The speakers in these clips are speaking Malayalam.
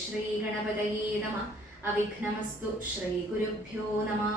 ശ്രീ ഗണപതയേ നമഃ. അവിഘ്നമസ്തു. ശ്രീ ഗുരുഭ്യോ നമഃ.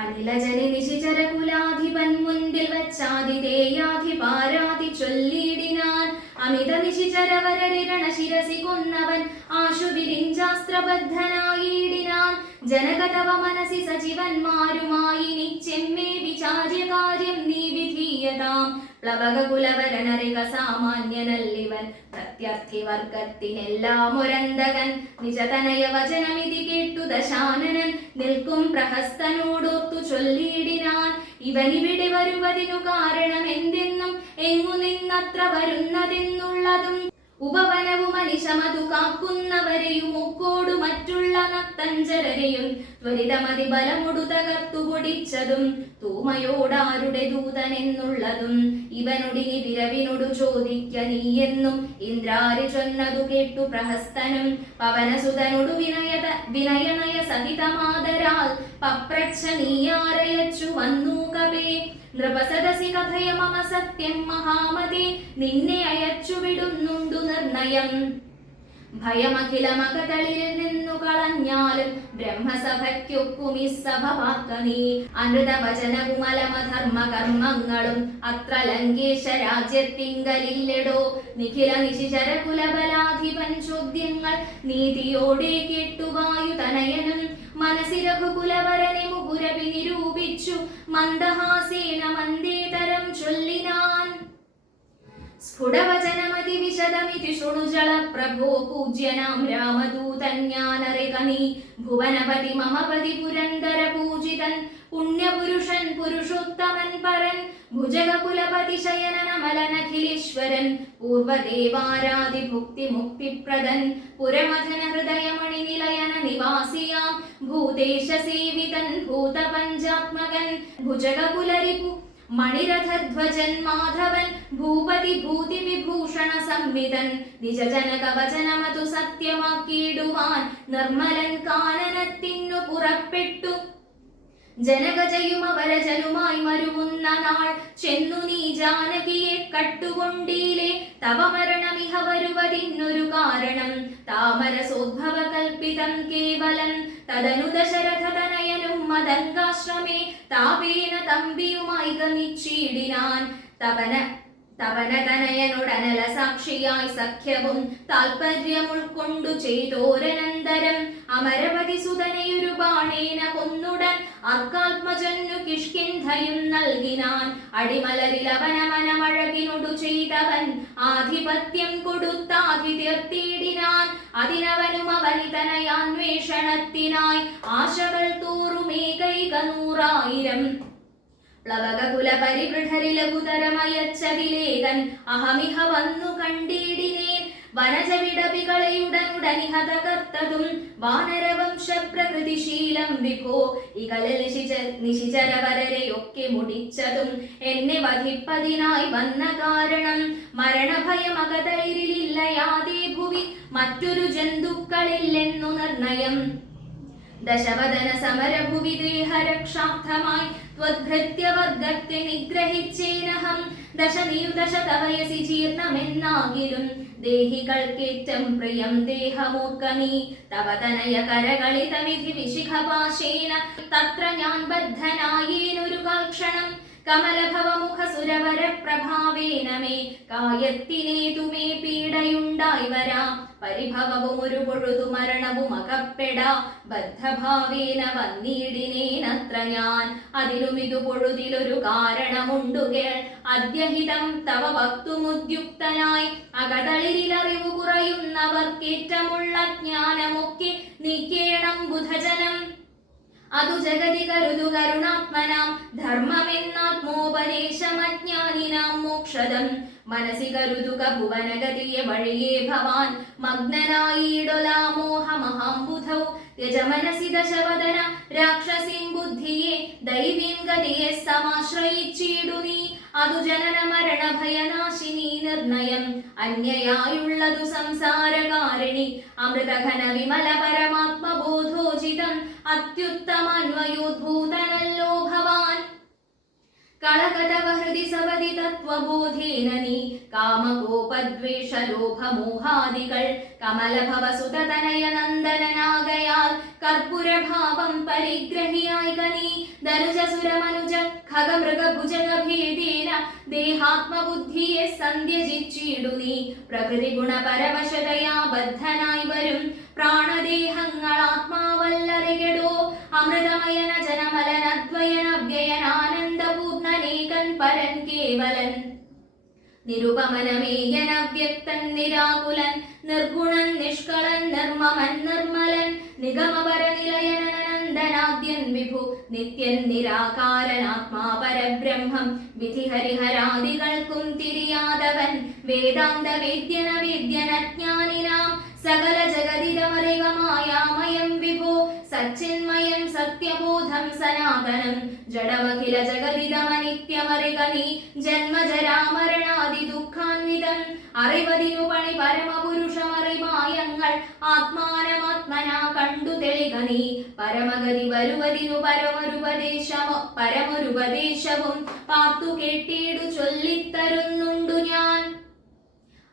അനിലജനി നിശിചരകുലാധിപൻ മുൻപിൽ വച്ചാതിഥേയാധിപാരാതി ചൊല്ലിയിടിനാൻ. അമിത നിശിചരവരരിരണ ശിരസി കൊന്നവൻ ആശുവിരിഞ്ചാസ്ത്രബദ്ധനായിടിനാൻ. ജനകതവ മനസി സജീവന്മാരുമായി നിച്ചെമ്മേ വിചാര്യ കാര്യം നീ വിധീയതാം. പ്ലവകുലവരനറിക സാമാന്യനല്ലിവൻ പ്രത്യർത്ഥി വർഗത്തിനെല്ലാം ഒരന്തകൻ. നിജതനയ വചനമിതി കേട്ടു ദശാനനൻ നിൽക്കും പ്രഹസ്തനോടോർത്തു ചൊല്ലിയിടിനാൻ. ഇവനിവിടെ വരുവതിനു കാരണം എന്തെന്നും എങ്ങു നിന്നത്ര വരുന്നതെന്നുള്ളതും ഉപവനവും അനിശമതു കാക്കുന്നവരെയും ഒക്കോടു മറ്റുള്ള നത്തഞ്ചരരെയും ത്വരിതമതി ബലമൊടു തകർത്തു പൊടിച്ചതും തൂമയോടാരുടെ ദൂതനെന്നുള്ളതും ഇവനൊടിനി വിരവിനോടു ചോദിക്ക നീയെന്നും ഇന്ദ്രാരി ചൊന്നതു കേട്ടു പ്രഹസ്തനും പവനസുതനോടു വിനയനയ സഹിതമാദരാൽ പപ്രച്ഛ നീയാരയച്ചു വന്നു കപേ. നൃപസദസി കഥയ മമ സത്യം മഹാമതി നിന്നെ അയച്ചു വിടുന്നുണ്ടു നിർണയം. ഭയമഖിലമകതളിൽ നിന്നു കളഞ്ഞാലും ബ്രഹ്മസഭയ്ക്കൊക്കുമി സഭ വാർത്ത നീ. അനൃതവചനവും അലമധർമ്മ കർമ്മങ്ങളും അത്ര ലങ്കേശ രാജ്യത്തിങ്കലില്ലടോ. നിഖില നിശിചര കുലബലാധിപൻ ചോദ്യങ്ങൾ നീതിയോടെ കേട്ടുവായു തനയനും മനസി രഘുകുലവരനെ മുഹുരപി നിരൂപിച്ചു മന്ദഹാസേന മന്ദേതരം ചൊല്ലിനാൻ. സ്ഫുടവചനമതി വിശദമിതി ശൃണുജള പ്രഭോ പൂജ്യനാം രാമദൂതൻ ഞാനറിക നീ. ഭുവനപതി മമപതി പുരന്തര പൂജിതൻ പുണ്യപുരുഷൻ പുരുഷോത്തമൻ പരൻ ഭുജഗകുലപതി ശയനനമലനഖിലീശ്വരൻ പൂർവദേവാരാധി ഭുക്തി മുക്തിപ്രദൻ പുരമഥന ഹൃദയമണി നിലയന നിവാസിയാം ഭൂദേശ സേവിതൻ ഭൂതപഞ്ചാത്മകൻ ഭുജഗകുലരിപു മണിരഥധ്വജൻ മാധവൻ ഭൂപതി ഭൂതി വിഭൂഷണ സംവിധൻ നിജജനക വചനമതു സത്യമാക്കിയിടുവാൻ നിർമ്മലൻ കാനനത്തിനു പുറപ്പെട്ടു. ജനകജയുമവരജനുമായി മരുവുന്ന നാൾ ചെന്നു നീ ജാനകിയെ കട്ടുകൊണ്ടീലേ. തവ മരണമിഹ വരുവതിന്നൊരു കാരണം താമരസോദ്ഭവ കൽപ്പിതം കേവലം. തദനു ദശരഥ തനയനും മദംഗാശ്രമേ താപേന തമ്പിയുമായി ഗമിച്ചിടിനാൻ. തപനതനയനോടനല സാക്ഷിയായി സഖ്യവും താൽപര്യം ഉൾക്കൊണ്ടു ചെയ്തോരനന്തരം അമരവതി സുതനെയൊരു ബാണേന കൊന്നുടൻ അർക്കാത്മജന്നു കിഷ്കിന്ധയും നൽകിനാൻ. അടിമലരിലവനമനമഴകിനൊടു ചെയ്തവൻ ആധിപത്യം കൊടുത്താധി തീർത്തിയിടിനാൻ. അതിനവനും അവനിതനയാന്വേഷണത്തിനായി ആശകൾ തോറുമേകൈക 100,000 പ്ലവകുല പരിവൃഢരിലകുതരമയച്ചതിലേകൻ അഹമിഹ വന്നു കണ്ടിടിനേൻ. വനജവിടവികളയുടനുടനിഹ തകർത്തതും വാനരവംശ പ്രകൃതിശീലം വിഭോ. ഇകലിൽ നിശിചരവരരെയൊക്കെ മുടിച്ചതും എന്നെ വധിപ്പതിനായി വന്ന കാരണം മരണഭയമകതൈരിലില്ലയാതേ ഭുവി മറ്റൊരു ജന്തുക്കളില്ലെന്നു നിർണയം. ദശവദന സമരഭുവി ദേഹരക്ഷാർത്ഥമായി ത്വദ്ഭൃത്യവർഗത്തെ നിഗ്രഹിച്ചേനഹം. ദശനിയുദശതവയസി ജീർണമെന്നാകിലും ദേഹികൾക്കേറ്റം പ്രിയം ദേഹമോർക്ക നീ. തവ തനയ കരകളിത വിധി വിശിഖപാശേന തത്ര ഞാൻ ബദ്ധനായേനൊരു കാൽക്ഷണം. കമലഭവമുഖ സുരവര പ്രഭാവേന മേ കായത്തിനേതുമേ പീഡയുണ്ടായി വരാം. പരിഭവവും ഒരു പൊഴുതു മരണവും അകപ്പെടാ ബദ്ധഭാവേന വന്നിടിനേനത്ര ഞാൻ. അതിനുമിതു പൊഴുതിലൊരു കാരണമുണ്ടു കേൾ. അദ്യഹിതം തവ വക്തുമുദ്യുക്തനായി അകതളിരിലറിവു കുറയുന്നവർക്കേറ്റമുള്ള ജ്ഞാനമൊക്കെ നീക്കേണം ബുധജനം. അതു ജഗതി കരുതു കരുണാത്മനാം ധർമ്മമെന്നാത്മോപദേശമജ്ഞാനിനാം മോക്ഷദം. മനസി കരുതുക ഭുവനഗതിയെ വഴിയേ ഭവാൻ മഗ്നനായിടൊലാമോഹ മഹാംബുധൗ. യജമനസി ദശവദന രാക്ഷസിം ബുദ്ധിയെ ദൈവീം ഗതിയെ സമാശ്രയിച്ചിടു നീ. അതു ജനന മരണ ഭയനാശിനി നിർണയം. അന്യയായുള്ളതു സംസാരകാരിണി അമൃതഘന വിമല പരമാത്മബോധോചിതം. അത്യുത്തമാന്വയോദ്ഭൂതനല്ലോ ഭവാൻ. കളകതവ ഹൃദി സവതി തത്വബോധേന നീ കാമകോപദ്വേഷലോഭമോഹാദികൾ കമലഭവസുതനയ നന്ദനാകയാൽ കർപ്പുരഭാവം പരിഗ്രഹിയായി കനീ ധനുജസുരമനുജ ഖഗമൃഗഭുജഗഭേദേന ദേഹാത്മബുദ്ധിയെ സന്ധ്യജിച്ചിടു നീ പ്രകൃതി ഗുണപരവശതയാ ബദ്ധനായി വരും പ്രാണദേഹങ്ങൾ ആത്മാവല്ലറികടോ അമൃതമയന ജനമലനദ്വയനവ്യയനാനന്ദപൂർണനേകൻ പരൻ കേവലൻ നിരുപമനമേയൻ അവ്യക്തൻ നിരാകുലൻ നിർഗുണൻ നിഷ്കളൻ നിർമ്മമൻ നിർമ്മലൻ നിഗമപരനിലയനനന്ദനാദ്യൻ വിഭു നിത്യൻ നിരാകാരൻ ആത്മാ പരബ്രഹ്മം വിധി ഹരിഹരാദികൾക്കും തിരിയാതവൻ വേദാന്ത വേദ്യന വേദ്യനജ്ഞാനിനാം സകല ജഗതിതമറികമായാമയം വിഭോ സച്ചിന്മയം സത്യബോധം സനാതനം ജഡമഖില ജഗതിതമനിത്യമറികനി ജന്മജരാമരണാദി ദുഃഖാന്വിതം അറിവതിനു പണി പരമപുരുഷമറിമായങ്ങൾ ആത്മാനമാത്മനാ കണ്ടു തെളികനി പരമഗതി വരുവതിനു പരമൊരുപദേശവും പാർത്തു കേട്ടിടു ചൊല്ലിത്തരുന്നുണ്ടു ഞാൻ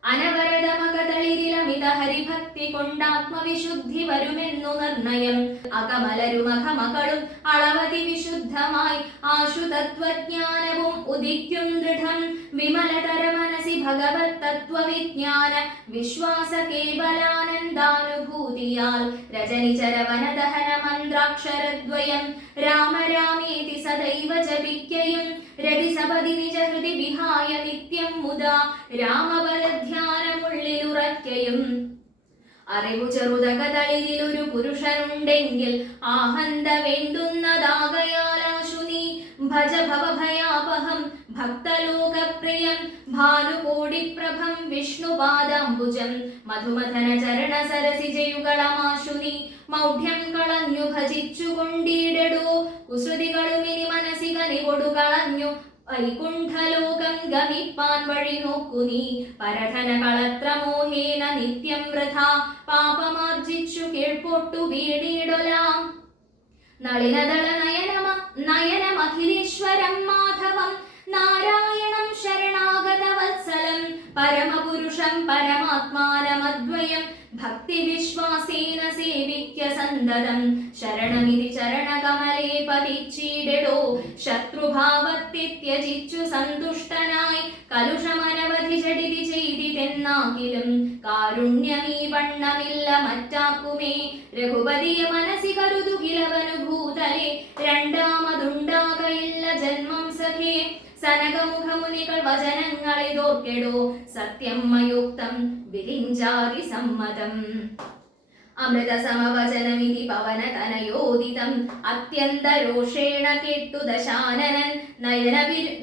അനവരതമകതളിരിലമിത ഹരിഭക്തി കൊണ്ടാത്മവിശുദ്ധി വരുമെന്നു നിർണയം അകമലരുമഖമകളും അളവതി വിശുദ്ധമായി ആശു തത്വജ്ഞാനവും ഉദിക്കും ദൃഢം വിമലതര മനസി ഭഗവത് തത്വവിജ്ഞാന വിശ്വാസ കേവലാനന്ദാനുഭൂതിയാൽ രജനിചരവനദഹന മന്ത്രാക്ഷരദ്വയം രാമ രാമേതി സദൈവ ജപിക്കയും രതിസപതി നിജ ഹൃദി വിഹായ നിത്യം മുദാ രാമപദധ്യാനമുള്ളിലുറയ്ക്കയും അറിവു ചെറുതകതളിരിലൊരു പുരുഷനുണ്ടെങ്കിൽ ആഹന്ത വേണ്ടുന്നതാകയാലാശു നീ ഭജ ഭവഭയാപഹം ഭക്തലോകപ്രിയം ഭാനുകോടിപ്രഭം വിഷ്ണുപാദാംബുജം മധുമഥന ചരണ സരസിജയുകളമാശു നീ മൗഢ്യം കളഞ്ഞു ഭജിച്ചുകൊണ്ടിടടോ കുസൃതികളുമിനി മനസ്സി കനികൊടു കളഞ്ഞു വൈകുണ്ഠലോകം ഗമിപ്പാൻ വഴി നോക്കു നീ പരധന കളത്രമോഹേന നിത്യം വൃഥാ പാപമാർജിച്ചു കീഴ്പോട്ടു വീണിടൊലാം നളിനദള നയനമഖിലേശ്വരം മാധവം നാരായണം ശരണാഗതവത്സലം പരമപുരുഷം പരമാത്മാനമദ്വയം ഭക്തി വിശ്വാസേന സേവിക്യ സന്തതം ശരണമിതി ചരണകമലേ പതിച്ചിടടോ ശത്രുഭാവത്തെ ത്യജിച്ചു സന്തുഷ്ടനായി കലുഷമനവധി ജഡിതി ചെയ്തിതെന്നാകിലും കാരുണ്യമീ വണ്ണമില്ല മറ്റാക്കുമേ രഘുപതിയ മനസി കരുതുകിലവനു ഭൂതലേ രണ്ടാമതുണ്ടാകയില്ല ജന്മം സഖേ സനകമുഖമുനികൾ വചനങ്ങളിതോർക്കെടോ സത്യം മയുക്തം വിരിഞ്ചാതി സമ്മതം അമൃത സമവചനമിതി പവനതനയോദിതം അത്യന്തരോഷേണ കേട്ടു ദശാനനൻ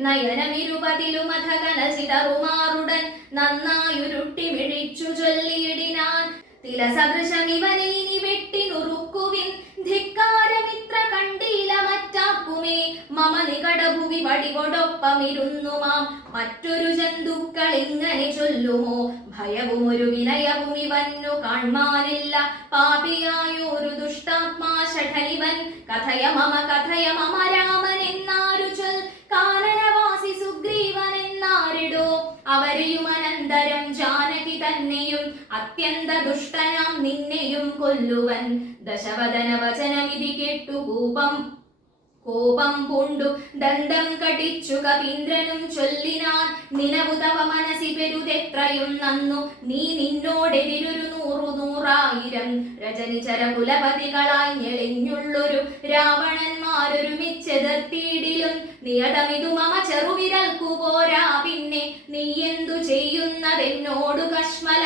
നയനമിരുപതിലുമഥ കലശിതറുമാറുടൻ നന്നായുരുട്ടി മിഴിച്ചു ചൊല്ലിയിടിനാൻ തിലസദൃശമിവനീനി വെട്ടി നുറുക്കുവിൻ ധിക്കാരമിത്ര കണ്ടീല മറ്റാക്കുമേ മമ നികടഭുവി വടികൊടൊപ്പമിരുന്നു മാം മറ്റൊരു ജന്തുക്കൾ ഇങ്ങനെ ചൊല്ലുമോ ഭയവും ഒരു വിനയവും ഇവന്നു കാൺമാനില്ല പാപിയായൊരു ദുഷ്ടാത്മാ ഷഠനിവൻ കഥയ മമ രാമൻ എന്നാരു ചൊൽ കാനനവാസി സുഗ്രീവൻ എന്നാരിടോ അവരെയും അനന്തരം ജാനകി തന്നെയും അത്യന്ത ദുഷ്ടനാം നിന്നെയും കൊല്ലുവൻ ദശവദന വചനമിതി കേട്ടു കോപം പൂണ്ടു ദണ്ഡം കടിച്ചു കവീന്ദ്രനും ചൊല്ലിനാൻ നിലവു തവ മനസി പെരുതെത്രയും നന്നു നീ നിന്നോടെതിരൊരു നൂറായിരം രജനിചര കുലപതികളായി ഞെളിഞ്ഞുള്ളൊരു രാവണന്മാരൊരുമിച്ചെതിർത്തിയിടിലും നിയതമിതു മമ ചെറുവിരൽക്കു പോരാ പിന്നെ നീ എന്തു ചെയ്യുന്നതെന്നോടു കശ്മല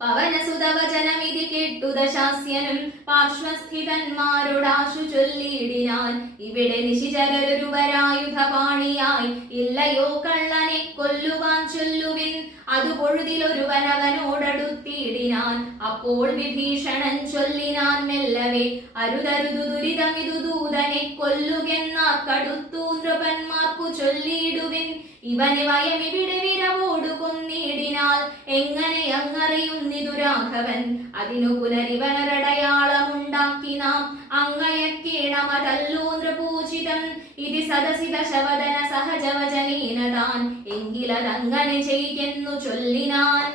പവനസുതവചനമിതി കേട്ടു ദശാസ്യനും പാർശ്വസ്ഥിതന്മാരോടാശു ചൊല്ലിയിടിനാൻ ഇവിടെ നിശിചരൊരുവരായുധപാണിയായി ഇല്ലയോ കള്ളനെ കൊല്ലുവാൻ ചൊല്ലുവിൻ അതു പൊഴുതിലൊരുവനവനോടടുത്തിയിടിനാൻ അപ്പോൾ വിഭീഷണൻ ചൊല്ലിനാൻ മെല്ലവേ അരുതരുതു ദുരിതമിതു ദൂതനെ കൊല്ലുകെന്നാർക്കടുത്തു നൃപന്മാർക്കു ചൊല്ലിയിടുവിൻ ഇവനെ വയമിവിടെ വിരവോടു കൊന്നിടിനാൽ എങ്ങനെ അങ്ങറിയുന്നിതു രാഘവൻ അതിനു പുനരിവനൊരടയാളമുണ്ടാക്കി നാം അങ്ങയക്കേണമതല്ലോ നൃപൂജിത സഹിതം ഇതി സദസി ദശവദന സഹജവചനേന താൻ എങ്കിലതങ്ങനെ ചെയ്യെന്നു ചൊല്ലിനാൻ.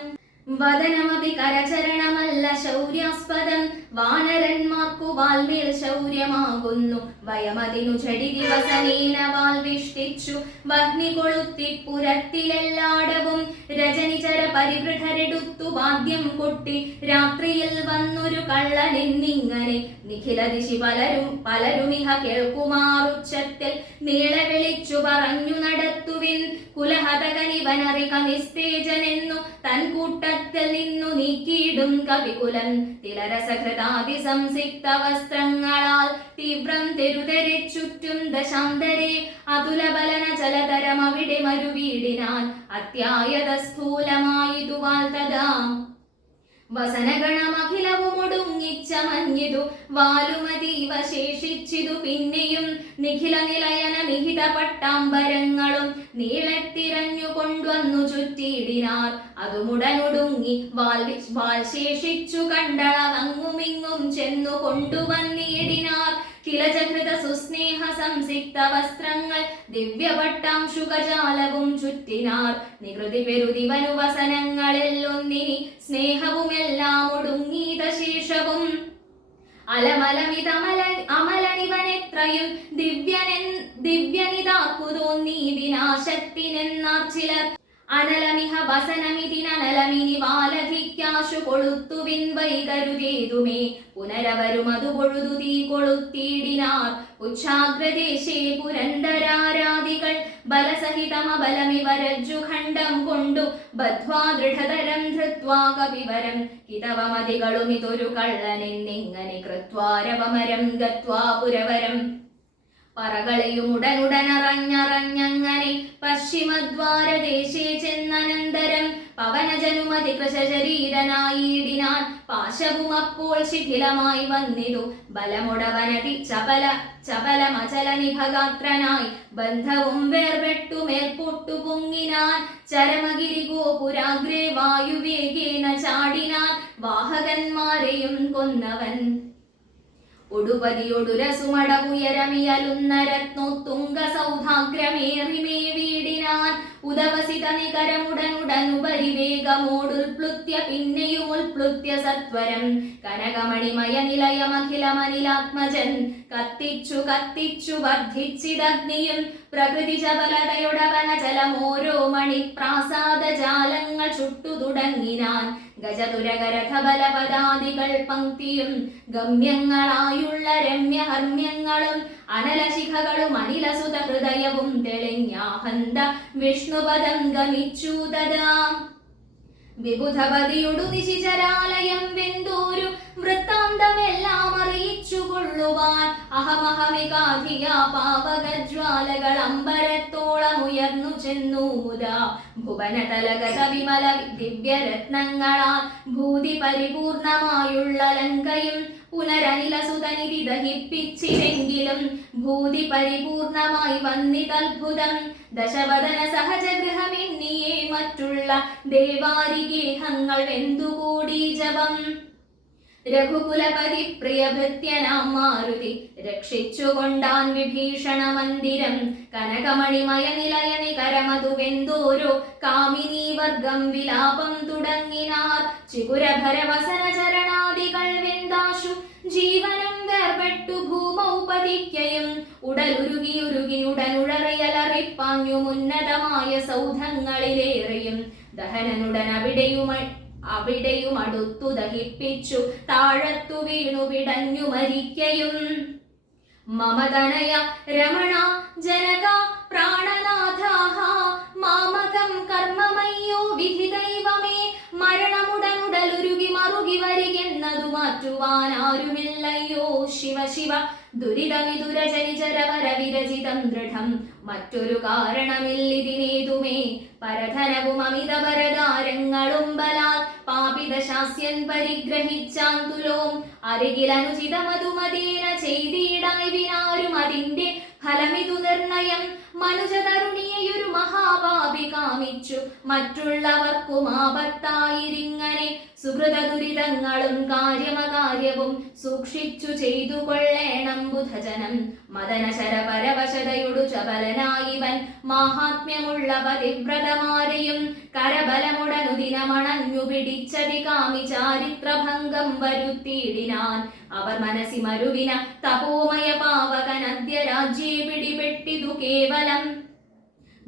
വദനമപി കരചരണമല്ല ശൗര്യാസ്പദം വാനരന്മാർക്കു വാൽമേൽ ശൗര്യമാകുന്നു വയമതിനു ചടി ദിവസനേന വാൽ വിഷ്ടിച്ചു വഹ്നി കൊളുത്തി പുരത്തിലെല്ലാടവും രജനിചര പരിവൃഢരെടുത്തു വാദ്യം കൊട്ടി രാത്രിയിൽ വന്നൊരു കള്ളനെന്നിങ്ങനെ നിഖില ദിശി പലരുമിഹ കേൾക്കുമാറുച്ചത്തിൽ നീളെ വിളിച്ചു പറഞ്ഞു നടത്തുവിൻ കുലഹതകനിവനറിക നിസ്തേജനെന്നു തൻ കൂട്ടത്തിൽ നിന്നു നീക്കിയിടും കവികുലം തിലരസകൃതാതി സംസിക്ത വസ്ത്രങ്ങളാൽ തീവ്രം തെരുതെരെ ചുറ്റും ദശാന്തരെ അതുലബലന ജലതരം അവിടെ മരുവീടിനാൻ അത്യായത സ്ഥൂലമായിതുവാൽ തഥാ വസനഗണമഖിലവുമൊടുങ്ങിച്ചമഞ്ഞിതു വാലുമതീവ ശേഷിച്ചിതു പിന്നെയും നിഖില നിലയന നിഹിത പട്ടാമ്പരങ്ങളും നീളത്തിരഞ്ഞു കൊണ്ടുവന്നു ചുറ്റിയിടിനാർ അതുമുടനൊടുങ്ങി വാൽ ശേഷിച്ചു കണ്ടളവങ്ങുമിങ്ങും ചെന്നു കൊണ്ടുവന്നിടിനാർ തിലജകൃത സുസ്നേഹ സംസിക്ത വസ്ത്രങ്ങൾ ദിവ്യപട്ടാംശുകജാലവും ചുറ്റിനാർ നികൃതി പെരുതിവനു വസനങ്ങളെല്ലൊന്നിനി സ്നേഹവുമെല്ലാം ഒടുങ്ങീത ശേഷവും അമലനിവനെത്രയും ദിവ്യനിതാക്കു തോന്നി വിനാശത്തിനെന്നാർ ചിലർ അനലമിഹ വസനമിതിനലമിനി വാലധിക്കാശു കൊളുത്തുവിൻ വൈകരുതേതുമേ പുനരവരും അതു കൊഴുതു തീ കൊളുത്തിയിടിനാർ ഉച്ഛാഗ്രദേശേ പുരന്തരാരാദികൾ ബലസഹിതമബലമിവരജ്ജുഖണ്ഡം കൊണ്ടു ബദ്ധ്വാ ദൃഢതരം ധൃത്വാ കവിവരം ഹിതവമതികളുമിതൊരു കള്ളനെന്നിങ്ങനെ കൃത്വാരവമരം ഗത്വാ പുരവരം പറകളെയും ഉടനുടനറഞ്ഞറഞ്ഞങ്ങനെ പശ്ചിമദ്വാരദേശേ ചെന്നനന്തരം പവനജനുമതി കൃശരീരനായിടിനാൻ പാശവും അപ്പോൾ ശിഥിലമായി വന്നിതു ബലമുടവനതി ചപലമചല നിഭഗാത്രനായി ബന്ധവും വേർപെട്ടു മേൽപൊട്ടു പൊങ്ങിനാൻ ചരമഗിരി ഗോപുരാഗ്രേ വായുവേഗേന ചാടിനാൻ വാഹകന്മാരെയും കൊന്നവൻ ഒടുപതിയൊടുരസുമടവുയരമിയലുന്ന രത്നോത്തുംഗ സൗധാഗ്രമേറിമേ വീടിനാൻ ഉദവസിത നികരമുടനുടനുപരിവേഗമോടുൽപ്ലുത്യ പിന്നെയും ഉൽപ്ലുത്യ സത്വരം കനകമണിമയ നിലയമഖിലമനിലാത്മജൻ കത്തിച്ചു കത്തിച്ചു വർദ്ധിച്ചിതഗ്നിയും പ്രകൃതി ചപലതയുടവന ജലമോരോ മണി പ്രാസാദ ജാലങ്ങൾ ചുട്ടു തുടങ്ങിനാൻ ഗജതുരകരഥബലപദാദികൾ പങ്ക്തിയും ഗമ്യങ്ങളായുള്ള രമ്യഹർമ്യങ്ങളും അനലശിഖകളും അനിലസുത ഹൃദയവും തെളിഞ്ഞാഹന്ത വിഷ്ണുപദം ഗമിച്ചു തഥാ വിബുധപതിയൊടു നിശിചരാലയം വെന്തോരു വൃത്താന്തമെല്ലാം അറിയിച്ചു കൊള്ളുവാൻ അഹമഹമികാധിക പാവകജ്വാലകൾ അമ്പരത്തോളം ഉയർന്നു ചെന്നു മുതാ ഭുവനതലഗത വിമല ദിവ്യരത്നങ്ങളാൽ ഭൂതി പരിപൂർണമായുള്ള ലങ്കയും പുനരനിലസുതനിധി ദഹിപ്പിച്ചിരെങ്കിലും ഭൂതി പരിപൂർണമായി വന്നിതത്ഭുതം ദശവദന സഹജഗൃഹമെന്നിയേ മറ്റുള്ള ദേവാരിഗേഹങ്ങൾ വെന്തുകൂടി ജപം രഘുകുലപതി പ്രിയഭൃത്യനാം മാരുതി രക്ഷിച്ചുകൊണ്ടാൻ വിഭീഷണ മന്ദിരം കനകമണിമയ നിലയ നികരമതു വെന്തോരോ കാമിനീ വർഗം വിലാപം തുടങ്ങിനാർ ചികുരഭരവസന ചരണാദികൾ വെന്താശു ജീവനം വേർപെട്ടു ഭൂമൗ പതിക്കയും ഉടലുരുകിയുരുകി ഉടനുഴറിയലറിപ്പാഞ്ഞു ഉന്നതമായ സൗധങ്ങളിലേറെയും ദഹനനുടൻ അവിടെയും അടുത്തു ദഹിപ്പിച്ചു താഴത്തു വീണു പിടഞ്ഞു മരിക്കയും മമതനയ രമണ ജനക പ്രാണനാഥാഹ മാമകം കർമ്മമയ്യോ വിധി ദൈവമേ മരണമുടനുടലുരുകി മറുകി വരികെന്നതു മാറ്റുവാൻ ആരുമില്ലയോ ശിവ ശിവ ദുരിതമിതുരജനിചരവരവിരചിതം ദൃഢം മറ്റൊരു കാരണമില്ലിതിനേതുമേ പരധനവും അമിതപരദാരങ്ങളും ബലാൽ പാപിതശാസ്യൻ പരിഗ്രഹിച്ചാന്തുലോം അരികിലനുചിതമതുമതേന ചെയ്തിടായി വിനാരും അതിന്റെ ഫലമിതു നിർണയം മനുജതരുണിയൊരു മഹാപാപി കാമിച്ചു മറ്റുള്ളവർക്കും ആപത്തായിരിങ്ങനെ സുഹൃത ദുരിതങ്ങളും കാര്യമകാര്യവും സൂക്ഷിച്ചു ചെയ്തു കൊള്ളേണം ബുധജനം. മദനശര പരവശതയൊടു ചപലനായിവൻ മാഹാത്മ്യമുള്ള പതിവ്രതമാരെയും കരബലമുടനുദിനമണഞ്ഞു പിടിച്ചതി കാമി ചാരിത്രഭംഗം വരുത്തിയിടിനാൻ. അവർ മനസ്സി മരുവിന തപോമയ പാവകനദ്യ രാജ്യേ പിടിപെട്ടിതു കേവലം.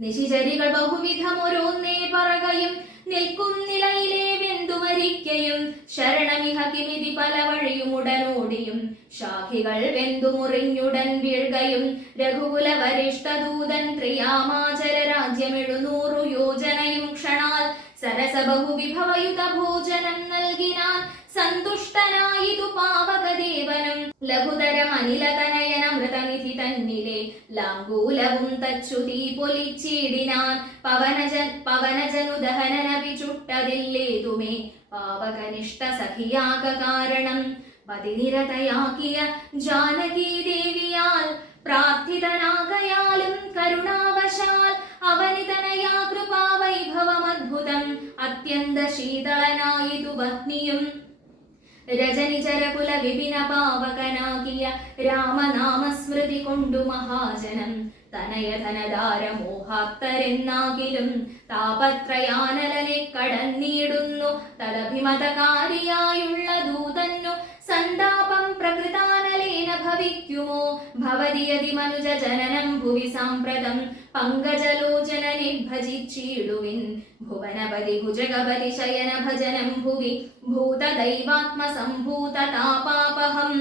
നിശിചരികൾ ബഹുവിധമൊരോന്നേ പറകയും നിൽക്കും നിലയിലെ വെന്തുമരിക്കയും ശരണമിഹ കിമിതി പല വഴിയും ഉടനോടിയും ശാഖികൾ വെന്തുമുറിഞ്ഞുടൻ വീഴ്കയും രഘുകുല വരിഷ്ഠദൂതൻ ത്രിയാമാചര രാജ്യം 700 യോജനയും ക്ഷണാൽ സരസ ബഹുവിഭവയുത ഭോജനം നൽകിനാൻ. സന്തുഷ്ടനായിതു പാവകദേവനും ലഘുതരം അനിലതനയനമൃതനിധി തന്നിലെ ലാംഗൂലവും തച്ചു തീ പൊലിച്ചിടിനാൻ. പവനജനു ദഹനനപി ചുട്ടതില്ലേതുമേ പാവകനിഷ്ഠ സഖിയാക കാരണം. പതിനിരതയാക്കിയ ജാനകീ ദേവിയാൽ പ്രാർത്ഥിതനാകയാലും കരുണാവശാൽ അവനിതനയാ കൃപാവൈഭവമദ്ഭുതം അത്യന്ത ശീതളനായിതു പത്നിയും. രജനിചരകുല വിപിന പാവകനാകിയ രാമനാമസ്മൃതി കൊണ്ടു മഹാജനം തനയധനധാര മോഹാത്തരെന്നാകിലും താപത്രയാനലനെ കടന്നിടുന്നു. തദഭിമതകാരിയായുള്ള ദൂതന്നു സന്താപം പ്രകൃതാനലേന ഭവിക്കുമോ ഭവതിയതി മനുജ ജനനം ഭുവി സാമ്പ്രതം പങ്കജലോചനനെ ഭജിച്ചിടുവിൻ. ഭുവനപതി ഭുജഗപതി ശയന ഭജനം ഭുവി ഭൂതദൈവാത്മസംഭൂത താപാപഹം.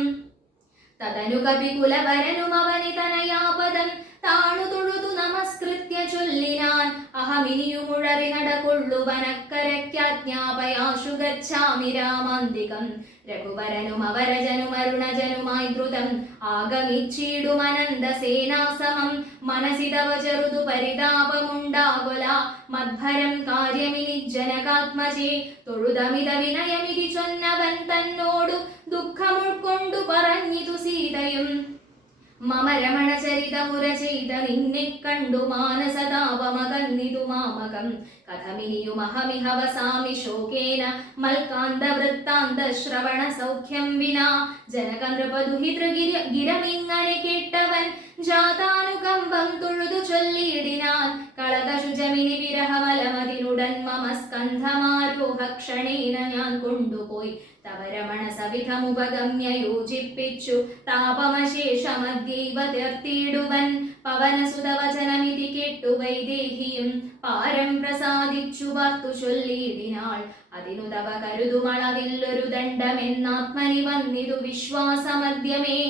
തദനു കപികുലവരനുമവനി തനയാപദം താണു തൊഴുതു നമസ്കൃത്യ ചൊല്ലിനാൻ. അഹമിനിയുമുഴറി നടകൊള്ളുവനക്കരയ്ക്കാജ്ഞാപയാശു ഗച്ഛാമി രാമാന്തികം. രഘുവരനും അവരജനുമരുണജനുമായി ദ്രുതം ആഗമിച്ചിടുമനന്തസേനാസമം. മനസി തവ ചെറുതു പരിതാപമുണ്ടാകുല മദ്ഭരം കാര്യമിനി ജനകാത്മജേ. തൊഴുതമിത വിനയമിതി ചൊന്നവൻ തന്നോടു ദുഃഖമുൾക്കൊണ്ടു പറഞ്ഞിതു സീതയും. മമ രമണചരിതമുര ചെയ്ത നിന്നെ കണ്ടു മാനസതാപമകന്നിതു മാമകം. കഥമിനിയുമഹമിഹ വസാമി ശോകേന മൽക്കാന്ത വൃത്താന്ത ശ്രവണ സൗഖ്യം വിനാ. ജനക നൃപദുഹിതൃഗിരമിങ്ങനെ കേട്ടവൻ ജാതാനുകമ്പം തൊഴുതു ചൊല്ലിയിടിനാൻ. കളകശുജമിനി വിരഹമലമതിനുടൻ മമ സ്കന്ധമാരോഹ ക്ഷണേന ഞാൻ കൊണ്ടുപോയി തവ രമണ സവിധമുപഗമ്യ യോജിപ്പിച്ചു താപമശേഷമദ്യൈവ തീർത്തിടുവൻ. പവനസുതവചനമിതി കേട്ടു വൈദേഹിയും പാരം പ്രസാദിച്ചു വാർത്തു ചൊല്ലിയിടിനാൾ. അതിനു തവ കരുതുമളവില്ലൊരു ദണ്ഡമെന്നാത്മനി വന്നിതു വിശ്വാസമദ്യമേ.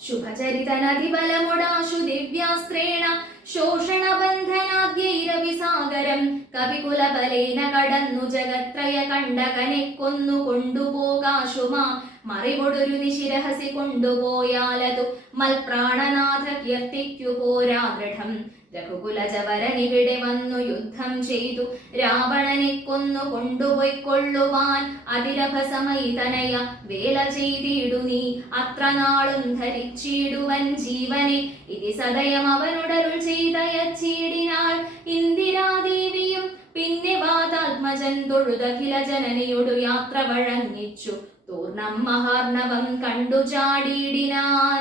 ശുഭചരിതനധിബലമുടാശു ദിവ്യാസ്ത്രേണ ശോഷണബന്ധനാദ്യൈരവിസാഗരം. കവികുലബലേന കടന്നു ജഗത്രയ കണ്ടകനെ കൊന്നു കൊണ്ടുപോകാശുമാ. മറിവൊടൊരു നിശിരഹസി കൊണ്ടുപോയാലതു മൽപ്രാണനാഥ കീർത്തിക്കു പോരാ ദൃഢം. രഘുകുലജവരനിവിടെ വന്നു യുദ്ധം ചെയ്തു രാവണനെ കൊന്നു കൊണ്ടുപോയിക്കൊള്ളുവാൻ. അതിരഭസമൈതനയ വേല ചെയ്തിടു നീ അത്ര നാളും ധരിച്ചിടുവൻ ജീവനെ. ഇതി സദയം അവനുടരുൾ ചെയ്തയച്ചിടിനാൾ ഇന്ദിരാദേവിയും. പിന്നെ വാതാത്മജൻ തൊഴുതഖില ജനനിയൊടു യാത്ര വഴങ്ങിച്ചു തൂർണം മഹാർണവം കണ്ടു ചാടിയിടിനാൻ.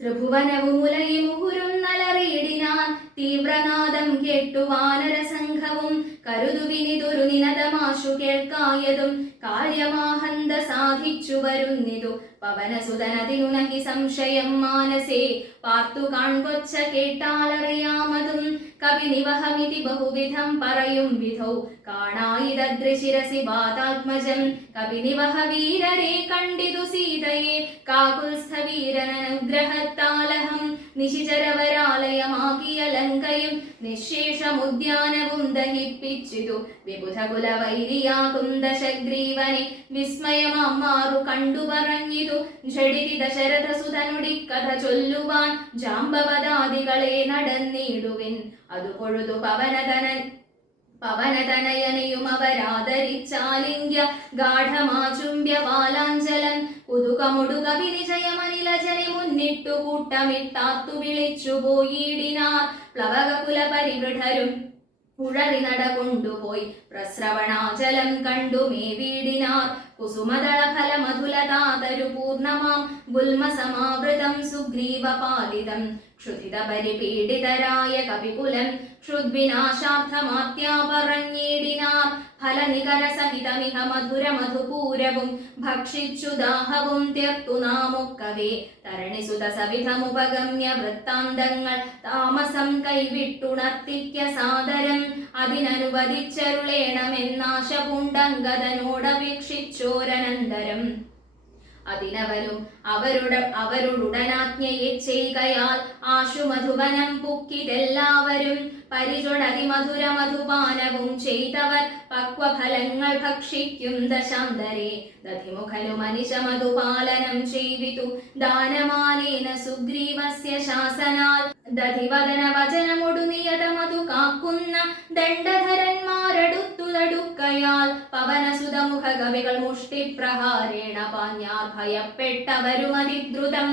ത്രിഭുവനവുമുലയി മുഹുരും നലറിയിടിനാൻ. തീവ്രനാദം കേട്ടു വാനരസംഘവും കരുതുവിനിതൊരു നിനദമാശു കേൾക്കായതും കാര്യമാഹന്ത സാധിച്ചു വരുന്നിതു. പവനസുതനതിനു നഹി സംശയം മാനസേ പാർത്തു കാൺകൊച്ച കേട്ടാലറിയാമതും. കവിനിവഹമിതി ബഹുവിധം പറയും വിധൗ കാണായിതദ്രിശിരസി വാതാത്മജം. കവിനിവഹ വീരരെ കണ്ടിതു സീതയെ കാകുൽസ്ഥ വീരനനുഗ്രഹത്താലഹം. നിശിചരവരാലയമാകിയ ലങ്കയും നിശേഷമുദ്യാനവും ദഹിപ്പിച്ചിതു. വിബുധകുലവൈരിയാകും ദശഗ്രീവനെ വിസ്മയമാറു കണ്ടു പറഞ്ഞിതു. ജഡിതി ദശരഥസുതനുടിക്കഥ ചൊല്ലുവാൻ ജാമ്പവദാദികളെ നടന്നിടുവിൻ. അതു പൊഴുതു പവനതനയനെയും അവരാദരിച്ചാലിംഗ്യ ഗാഠമാചുംബ്യ വാലാഞ്ചലം. കുതുകമൊടുക വിനിജയമനിലജനെ മുന്നിട്ടു കൂട്ടമിട്ടാത്തു വിളിച്ചു പോയിടിനാർ. പ്ലവകകുല പരിവൃഢരും ഉഴറിനട കൊണ്ടുപോയി പ്രസ്രവണാചലം കണ്ടു മേവീടിനാർ. കുസുമദള ഫല മധുലതാതരു പൂർണ്ണമാം ഗുൽമസമാവൃതം സുഗ്രീവപാലിതം ക്ഷുധിത പരിപീഡിതരായ കപികുലം ക്ഷുദ്വിനാശാർത്ഥമാത്യാ പറഞ്ഞിടിനാർ. ഫലനികര സഹിതമിഹ മധുര മധുപൂരവും ഭക്ഷിച്ചു ദാഹവും തീർത്തു നാമൊക്കവേ. തരണിസുത സവിധമുപഗമ്യ വൃത്താന്തങ്ങൾ താമസം കൈവിട്ടുണർത്തിക്ക സാദരം. അതിനനുവദിച്ചരുളേണമെന്നാശ പുണ്ടങ്കദനോടപേക്ഷിച്ചോരനന്തരം. അതിനവരും അവരുടനാജ്ഞയെ ചെയ്കയാൽ ആശു മധുവനം പുക്കിതെല്ലാവരും. പരിചൊടതിമധുര മധുപാനവും ചെയ്തവർ പക്വഫലങ്ങൾ ഭക്ഷിക്കും ദശാന്തരെ. ദധിമുഖനു മനിഷ മധുപാലനം ചെയ്വിതു ദാനമാനേന സുഗ്രീവസ്യ ശാസനാൽ. ദധിവദന വചനമൊടു നിയതമതു കാക്കുന്ന ദണ്ഡധരന്മാരടുത്തു തടുക്കയാൽ. പവനസുതമുഖ കവികൾ മുഷ്ടിപ്രഹാരേണ പാഞ്ഞാർ ഭയപ്പെട്ടവരുമതിദ്രുതം.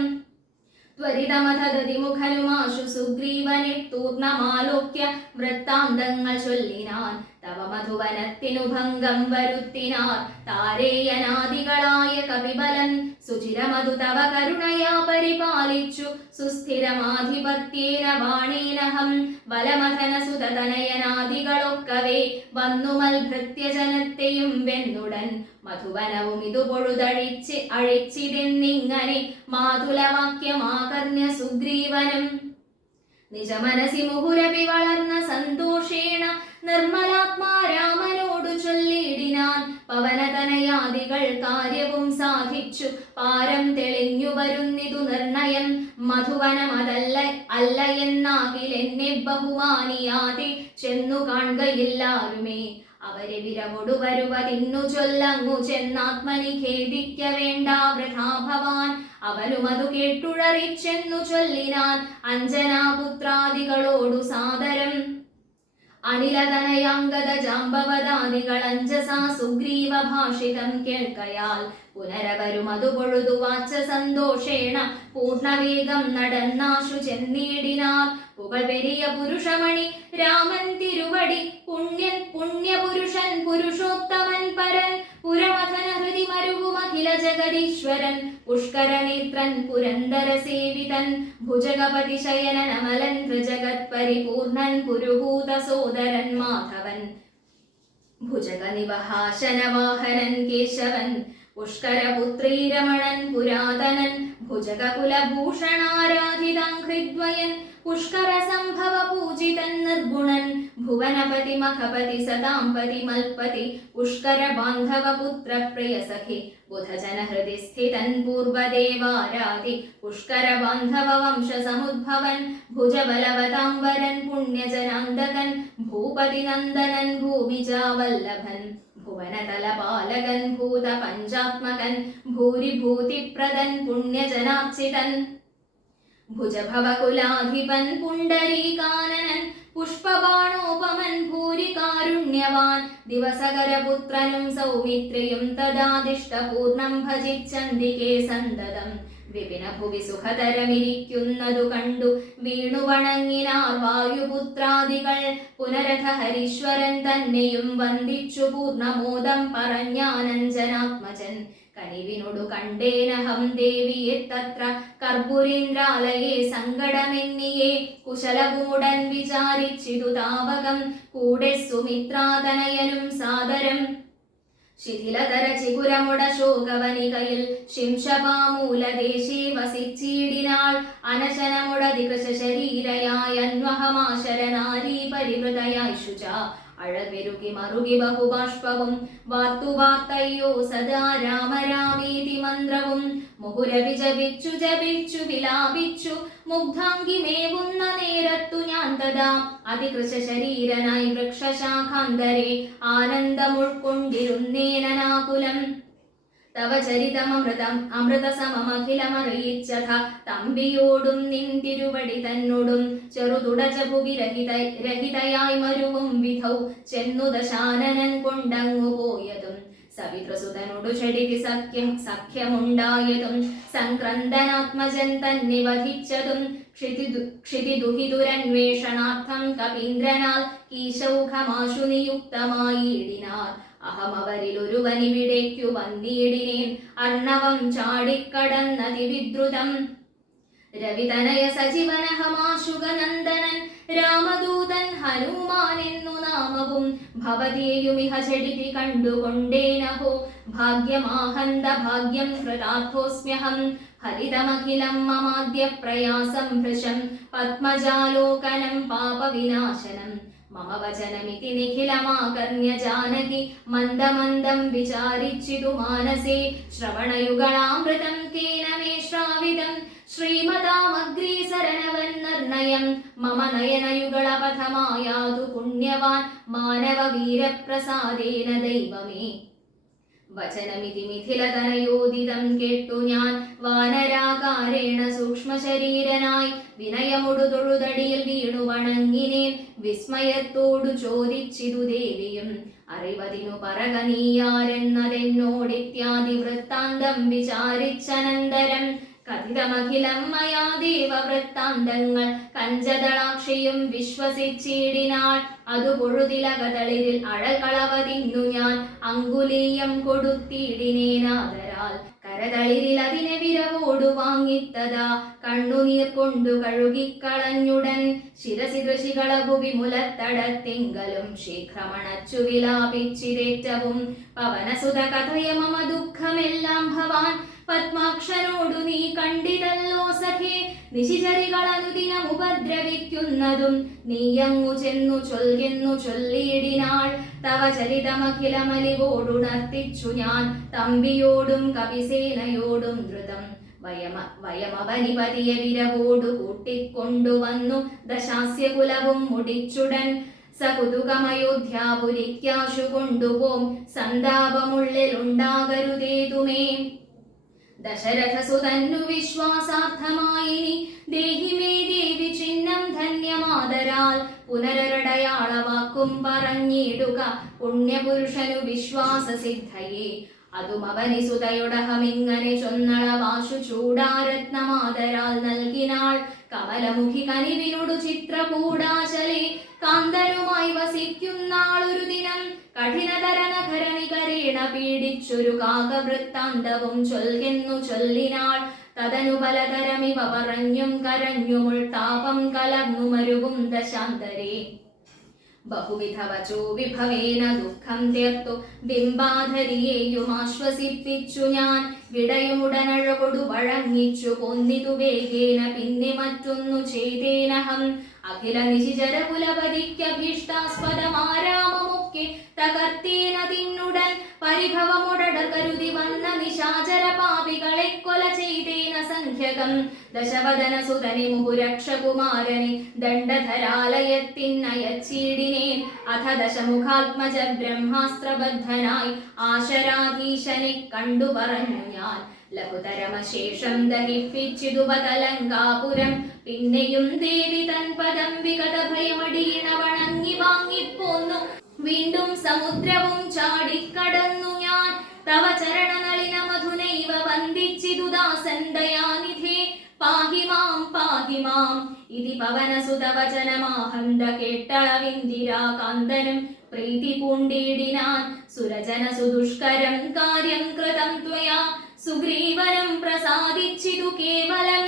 ത്വരിതമഥദതിമുഖനുമാശു സുഗ്രീവനെ തൂർണമാലോക്യ വൃത്താന്തങ്ങൾ ചൊല്ലിനാൻ. തവ മധുവനത്തിനു ഭംഗം വരുത്തിനാർ താരേയനാദികളായ കപിബലൻ. സുചിരമധു തവ കരുണയാ പരിപാലിച്ചു സുസ്ഥിരമാധിപത്യേന ബാണേനഹം. വലമഥന സുതതനയനാദികളൊക്കവേ വന്നുമൽഭൃത്യജനത്തെയും വെന്നുടൻ. മധുവനവും ഇതു അഴിച്ചിതെന്നിങ്ങനെ മാതുലവാക്യമാകർണ്യ സുഗ്രീവനും. നിജമനസി മുഹുരപി വളർന്ന സന്തോഷേണ നിർമ്മലാത്മാ രാമനോടു ചൊല്ലിടിനാൻ. പവനതനയാദികൾ കാര്യവും സാധിച്ചു പാരം തെളിഞ്ഞു വരുന്നിതു നിർണയം. മധുവനമതല്ല എന്നാകിലെന്നെ ബഹുമാനിയാതെ ചെന്നു കാൺകയില്ലാരുമേ. അവരെ വിരവൊടു വരുവതിന്നു ചൊല്ലങ്ങു ചെന്നാത്മനി ഖേദിക്ക വേണ്ട വൃഥാ ഭവാൻ. അവനുമതു കേട്ടുഴറിച്ചെന്നു ചൊല്ലിനാൻ അഞ്ജനാപുത്രാദികളോടു സാദരം. അനിലതനയാംഗത ജാമ്പവദാദികൾ അഞ്ജസാ സുഗ്രീവ ഭാഷിതം കേൾക്കയാൽ. പുനരവരുമതു പൊഴുതു വാച്ച സന്തോഷേണ പൂർണ്ണവേഗം നടന്നാശു ചെന്നീടിനാർ. പുകൾ പെരിയ പുരുഷമണി രാമൻ തിരുവടി പുണ്യപുരുഷൻ പുരുഷോത്തമൻ പരൻ. പുരമഥന ഹൃദി മരുവുമഖില ജഗദീശ്വരൻ പുഷ്കരനേത്രൻ പുരന്ദര സേവിതൻ. ഭുജഗപതി ശയനൻ അമലൻ ത്രിജഗത് പരിപൂർണൻ പുരുഭൂത സോദരൻ മാധവൻ. ഭുജഗ നിവഹാശനവാഹനൻ കേശവൻ പുഷ്കരപുത്രീ രമണൻ പുരാതനൻ. ഭുജഗകുലഭൂഷണാരാധിതാംഘ്രിദ്വയൻ പുഷ്കര സംഭവ പൂജിതൻ നിർഗുണൻ. ഭുവനപതി മഖപതി സദാംപതി മൽപതി പുഷ്കര ബാന്ധവ പുത്ര പ്രിയ സഖി. ബുധജന ഹൃദി സ്ഥിതൻ പൂർവദേവാരാധി പുഷ്കര ബാന്ധവ വംശ സമുദ്ഭവൻ. ഭുജബലവതാംബരൻ പുണ്യജനാന്തകൻ ഭൂപതി നന്ദനൻ ഭൂമിജാവല്ലഭൻ. ഭുവനതലപാലകൻ ഭൂത പഞ്ചാത്മകൻ ഭൂരിഭൂതിപ്രദൻ പുണ്യജനാർച്ചിതൻ. ഭുജഭവകുലാധിപൻ പുണ്ടരീകാനനൻ പുഷ്പബാണോപമൻ ഭൂരി കാരുണ്യവാൻ. ദിവസകരപുത്രനും സൗമിത്രിയും തദാദിഷ്ടപൂർണം ഭജിച്ചന്തികേ സന്തതം. വിപിന ഭുവി സുഖതരമിരിക്കുന്നതു കണ്ടു വീണു വണങ്ങിനാർ വായുപുത്രാദികൾ. പുനരഥ ഹരീശ്വരൻ തന്നെയും വന്ദിച്ചു പൂർണ്ണമോദം പറഞ്ഞാനഞ്ജനാത്മജൻ. കനിവിനോടു കണ്ടേനഹം ദേവിയെ തത്ര കർപ്പുരേന്ദ്രാലയെ സങ്കടമെന്നിയെ. കുശലകൂടൻ വിചാരിച്ചിതു താവകം കൂടെ സുമിത്രാതനയനും സാദരം. ശിഥിലതര ചിഗുരമുട ശോകവനികയിൽ ശിംശപാമൂലദേശേ വസിച്ചിടിനാൾ. അനശനമുടതി കൃശരീരയായ അന്വഹമാശരനാരീ പരിവൃതയായി ശുച. അഴപെരുകി മറുകി ബഹുബാഷ്പവും വാർത്തുവാർത്തയ്യോ സദാ രാമ രാമേതി മന്ത്രവും. മുഹുരവി ജപിച്ചു ജപിച്ചു വിലാപിച്ചു മുഗ്ധാംഗി മേവുന്ന നേരത്തു ഞാൻ തഥാ. അതികൃശ ശരീരനായി വൃക്ഷശാഖാന്തരെ ആനന്ദമുൾക്കൊണ്ടിരുന്നേനാകുലം. തവ ചരിതമൃതസമഖിലമറിയിച്ചഥ തമ്പിയോടും നിൻ തിരുവടി തന്നോടും. ചെറുതുടച ഭുവി രഹിതയായി മരുവും വിധൗ ചെന്നു ദശാനനൻ കൊണ്ടങ്ങു പോയതും. സവിതൃസുതനോടു ചടിതി സഖ്യമുണ്ടായതും. സംക്രന്ദനാത്മജൻ തന്നെ വധിച്ചതും ക്ഷിതിദുഹിതുരന്വേഷണാർത്ഥം കപീന്ദ്രനാൽ കീശൗഖമാശു നിയുക്തമായിടിനാർ. അഹമവരിലൊരുവനിവിടേക്കു വന്നിടിനേൻ അർണവം ചാടിക്കടന്നതിവിദ്രുതം. രവിതനയ സജീവനഹമാശുഗനന്ദനൻ രാമദൂതൻ ഹനുമാൻ എന്നു നാമവും ഭവതിയുമിഹ ചെടിതി കണ്ടുകൊണ്ടേനഹോ. ഭാഗ്യമാഹന്ത ഭാഗ്യം കൃതാർത്ഥോസ്മ്യഹം ഫലിതമഖിലം മമാദ്യ പ്രയാസം ഭൃശം പത്മജാലോകനം പാപവിനാശനം. മമ വചനമിതി നിഖിലമാകർണ്യ ജാനകി മന്ദമന്ദം വിചാരിച്ചിതു മാനസേ. ശ്രവണയുഗളാമൃതം കേന മേ ശ്രാവിതം ശ്രീമതാമഗ്രീസരനവന്നർണയം. മമ നയനയുഗളപഥമായാതു പുണ്യവാൻ മാനവവീരപ്രസാദേന ദൈവമേ. വചനമിതി മിഥിലതനയോദിതം കേട്ടു ഞാൻ വാനരാകാരേണ സൂക്ഷ്മശരീരനായി വിനയമൊടു തൊഴുതടിയിൽ വീണു വണങ്ങിനേൻ. വിസ്മയത്തോടു ചോദിച്ചിതു ദേവിയും അറിവതിനു പറക നീയാരെന്നതെന്നോടിത്യാദി വൃത്താന്തം വിചാരിച്ചനന്തരം. കഥിതമഖിലം മയാ ദേവവൃത്താന്തങ്ങൾ കഞ്ചദളാക്ഷിയും വിശ്വസിച്ചിടിനാൾ. അതു പൊഴുതിലകതളിരിൽ അഴകളവതിന്നു ഞാൻ അങ്കുലീയം കൊടുത്തിടിനേനാദരാൽ. കരതളിരിൽ അതിനെ വിരവോടു വാങ്ങിത്തതാ കണ്ണുനീർ കൊണ്ടു കഴുകിക്കളഞ്ഞുടൻ. ശിരസി കൃഷികളഭുവി മുലത്തടത്തിങ്കലും ശീഘ്രമണച്ചു വിലാപിച്ചിരേറ്റവും. പവനസുത കഥയ മമ ദുഃഖമെല്ലാം ഭവാൻ പത്മാക്ഷനോടു നീ കണ്ടിതല്ലോ സഖേ. നിശിചരികളനുദിനം ഉപദ്രവിക്കുന്നതും നീയങ്ങു ചെന്നു ചൊൽകെന്നു ചൊല്ലിയിടിനാൾ. തവ ചരിതമഖിലമലിവോടുണർത്തിച്ചു ഞാൻ തമ്പിയോടും കവിസേനയോടും ദ്രുതം. വയമവനിപതിയെ വിരവോടു കൂട്ടിക്കൊണ്ടുവന്നു ദശാസ്യകുലവും മുടിച്ചുടൻ. സകുതുകമയോധ്യാപുരിക്കാശു കൊണ്ടുപോം സന്താപമുള്ളിലുണ്ടാകരുതേതുമേ. ദശരഥസുതന്നു വിശ്വാസാർത്ഥമായിനി ദേഹി മേ ദേവി ചിഹ്നം ധന്യമാദരാൽ. പുനരടയാളവാക്കും പറഞ്ഞിടുക പുണ്യപുരുഷനു വിശ്വാസസിദ്ധയെ. അതുമവനി സുതയുടഹമിങ്ങനെ ചൊന്നളവാശു ചൂടാരത്നമാദരാൽ നൽകിനാൾ. കമലമുഖി കനിവിനോടു ചിത്രകൂടാചലേ കാന്തനുമായി വസിക്കുന്നാളൊരു ദിനം. കഠിനതര നഗരനികരേണ പീഡിച്ചൊരു കാകവൃത്താന്തവും ചൊൽകെന്നു ചൊല്ലിനാൾ. തദനു പലതരമിവ പറഞ്ഞും കരഞ്ഞുമുൾ താപം കലർന്നു മരുകും ദശാന്തരേ. ബഹുവിധ വചോ വിഭവേന ദുഃഖം തീർത്തു ബിംബാധരിയെയും ആശ്വസിപ്പിച്ചു ഞാൻ. വിടയുമുടനഴകൊടു വഴങ്ങിച്ചു കൊന്നിതു വേഗേന പിന്നെ മറ്റൊന്നു ചെയ്തേനഹം. അഖില നിശിചരകുലപതിക്കഭീഷ്ടാസ്പദമാരാമമൊക്കെ തകർത്തേനതിന്നുടൻ. പരിഭവമുടട കരുതി വന്ന നിശാചര പാപികളെ കൊല ചെയ്തേന സംഖ്യകം. ദശവദനസുതനി മുഹുരക്ഷകുമാരനെ ദണ്ഡധരാലയത്തിനയച്ചിടിനേൻ. അഥ ദശമുഖാത്മജ ബ്രഹ്മാസ്ത്രബദ്ധനായി ആശരാധീശനെ കണ്ടു പറഞ്ഞു ഞാൻ. ലഘുതരമശേഷം ദഹിപ്പിച്ചിതുപതലങ്കാപുരം. പിന്നെയും ദേവി തൻ പദം വികത ഭയമടീണ വണങ്ങി വാങ്ങിപ്പോന്നു. വീണ്ടും സമുദ്രവും ചാടിക്കടന്നു ഞാൻ. തവ ചരണനളിന മധുനൈവ വന്ദിച്ചിതു ദാസൻ ദയാനിധേ. പാഹി മാം പാഹി മാം ഇതി പവനസുതവചനമാഹന്ത കേട്ടളവിന്ദിരാകാന്തനും പ്രീതി പൂണ്ടിടിനാൻ. സുരജന സുദുഷ്കരം കാര്യം കൃതം ത്വയാ സുഗ്രീവനം പ്രസാദിച്ചിതു കേവലം.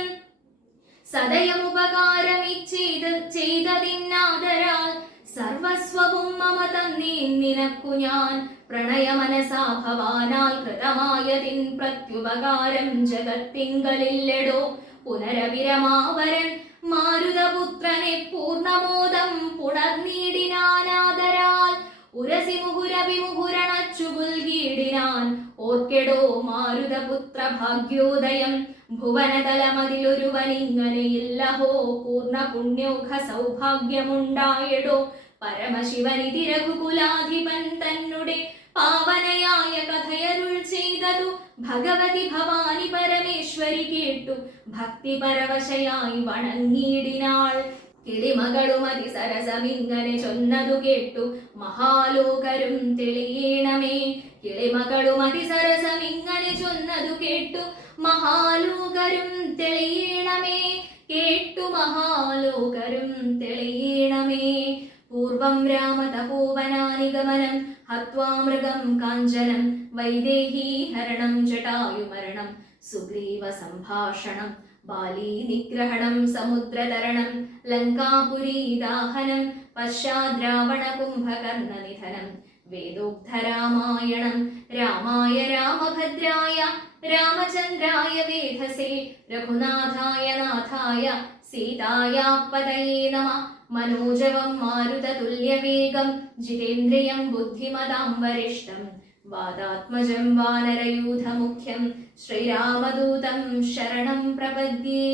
സദയമുപകാരമിച്ചെയ്തതിന്നാദരാൽ സർവസ്വവും മമ തന്നീൻ നിനക്കു ഞാൻ. പ്രണയമനസാ ഭവാനാൽ കൃതമായതിൻ പ്രത്യുപകാരം ജഗത്തിങ്കലില്ലെടോ. പുനരവിരമാവരൻ മാരുതപുത്രനെ പൂർണമോദം പുണർനീടിനാനാദരാൽ. ഉരസി മുഹുരവിമുഹുരണച്ചു പുൽകിയിടിനാൻ. ഓർക്കെടോ മാരുതപുത്ര ഭാഗ്യോദയം. ഭുവനതലമതിലൊരുവനിങ്ങനെയില്ലഹോ പൂർണ്ണ പുണ്യൗഘ സൗഭാഗ്യമുണ്ടായെടോ. പരമശിവനിധി രഘുകുലാധിപൻ തന്നെ പാവനയായ കഥയരുൾ ചെയ്തതു. ഭഗവതി ഭവാനി പരമേശ്വരി കേട്ടു ഭക്തിപരവശയായി വണങ്ങിയിടിനാൾ. കിളിമകളും അതിസരസമിങ്ങനെ ചൊന്നതു കേട്ടു മഹാലോകരും തെളിയണമേ. കിളിമകളും അതിസരസമിങ്ങനെ ചൊന്നതു കേട്ടു മഹാലോകരും തെളിയണമേ. കേട്ടു മഹാലോകരും തെളിയണമേ. പൂർവം രാമതപോവനാനിഗമനം ഹത്വാ മൃഗം കാഞ്ചനം വൈദേഹീ ഹരണം ജടായുമരണം സുഗ്രീവ സംഭാഷണം ബാലീ നിഗ്രഹണം സമുദ്രതരണം ലങ്കാപുരീദാഹനം പശ്ചാദ്രാവണ കുംഭകർണ നിധനം വേദോക്തരാമായണം രാമായ രാമഭദ്രായ രാമചന്ദ്രായ വേധസേ രഘുനാഥായ നാഥായ സീതായാപതയേ നമഃ. മനോജവം മാരുതതുല്യവേഗം ജിതേന്ദ്രിയം ബുദ്ധിമതാം വരിഷ്ഠം വാതാത്മജം വാനരയൂഥമുഖ്യം ശ്രീരാമദൂതം ശരണം പ്രപദ്യേ.